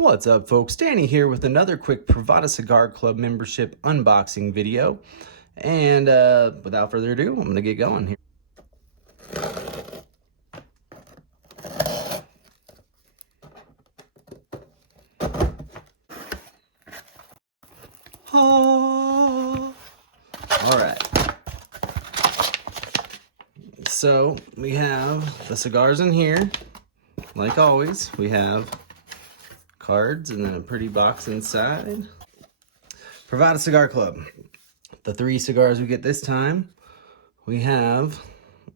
What's up, folks? Danny here with another quick Privada Cigar Club membership unboxing video. And without further ado, I'm going to get going here. Oh. All right. So we have the cigars in here. Like always, we have cards and then a pretty box inside. Privada Cigar Club. The 3 cigars we get this time, we have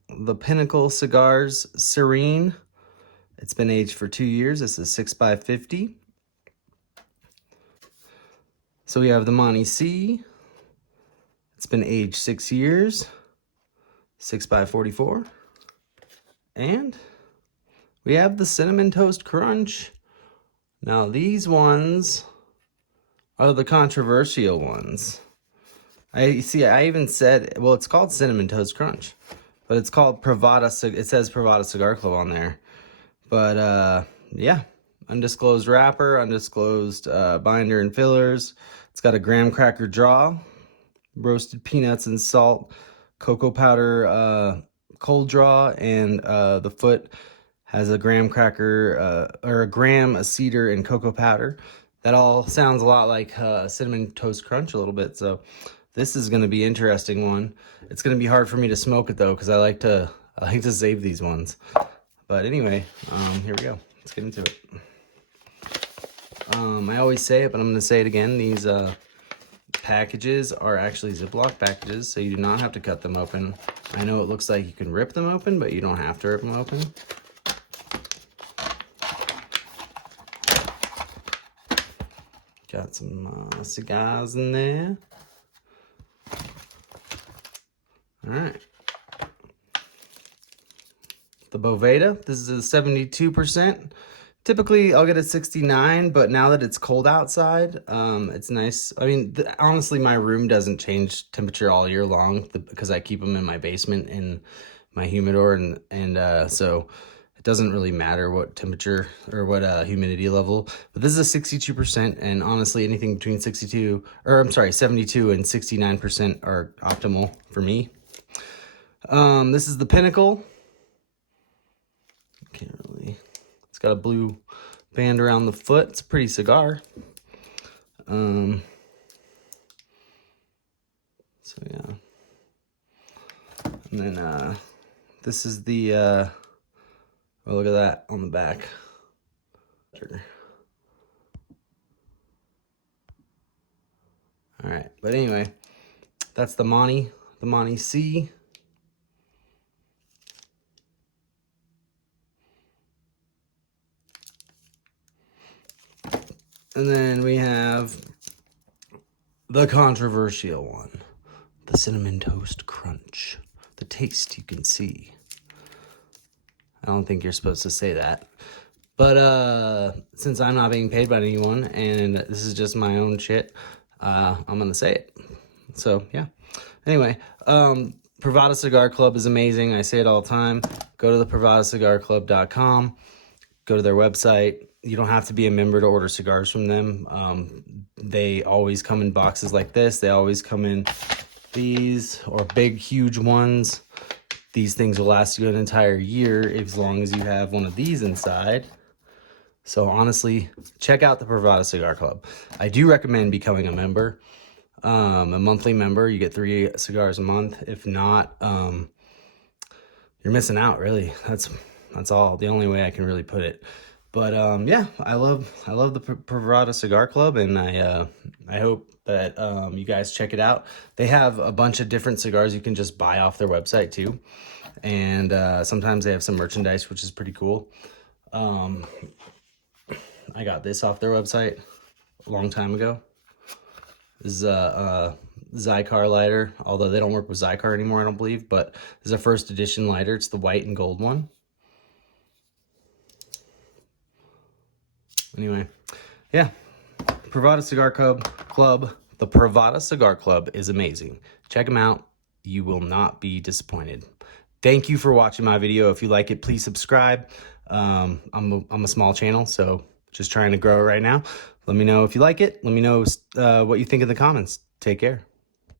the Pinnacle Cigars Serene. It's been aged for 2 years. This is 6x50. So we have the Monty C. It's been aged 6 years. 6x44. And we have the Cinnamon Toast Crunch. Now these ones are the controversial ones. I even said, well, it's called Cinnamon Toast Crunch, but it's called Privada. It says Privada Cigar Club on there. But yeah, undisclosed wrapper, undisclosed binder and fillers. It's got a graham cracker draw, roasted peanuts and salt, cocoa powder cold draw, and the foot has a graham cracker, or a graham, a cedar, and cocoa powder. That all sounds a lot like Cinnamon Toast Crunch a little bit, so this is going to be an interesting one. It's going to be hard for me to smoke it though, because I like to save these ones. But anyway, here we go. Let's get into it. I always say it, but I'm going to say it again. These packages are actually Ziploc packages, so you do not have to cut them open. I know it looks like you can rip them open, but you don't have to rip them open. Got some cigars in there. All right. The Boveda, this is a 72%. Typically, I'll get a 69, but now that it's cold outside, it's nice. I mean, honestly, my room doesn't change temperature all year long because I keep them in my basement in my humidor, and so it doesn't really matter what temperature or what humidity level. But this is a 62%, and honestly, anything between 72 and 69% are optimal for me. This is the Pinnacle. Can't really. It's got a blue band around the foot. It's a pretty cigar. So yeah. And then this is the oh, look at that on the back. All right, but anyway, that's the Monty C. And then we have the controversial one, the Cinnamon Toast Crunch. The taste you can see. I don't think you're supposed to say that. But since I'm not being paid by anyone and this is just my own shit, I'm going to say it. So, yeah. Anyway, Privada Cigar Club is amazing. I say it all the time. Go to the privadacigarclub.com. Go to their website. You don't have to be a member to order cigars from them. They always come in boxes like this. They always come in these or big, huge ones. These things will last you an entire year as long as you have one of these inside. So honestly, check out the Privada Cigar Club. I do recommend becoming a member, a monthly member. You get 3 cigars a month. If not, you're missing out, really. That's all. The only way I can really put it. But yeah, I love the Privada Cigar Club, and I hope that you guys check it out. They have a bunch of different cigars you can just buy off their website too, and sometimes they have some merchandise, which is pretty cool. I got this off their website a long time ago. This is a Zycar lighter, although they don't work with Zycar anymore, I don't believe, but this is a first edition lighter. It's the white and gold one. Anyway, yeah, Privada Cigar Club, the Privada Cigar Club is amazing. Check them out. You will not be disappointed. Thank you for watching my video. If you like it, please subscribe. I'm a small channel, so Just trying to grow it right now. Let me know if you like it. Let me know what you think in the comments. Take care.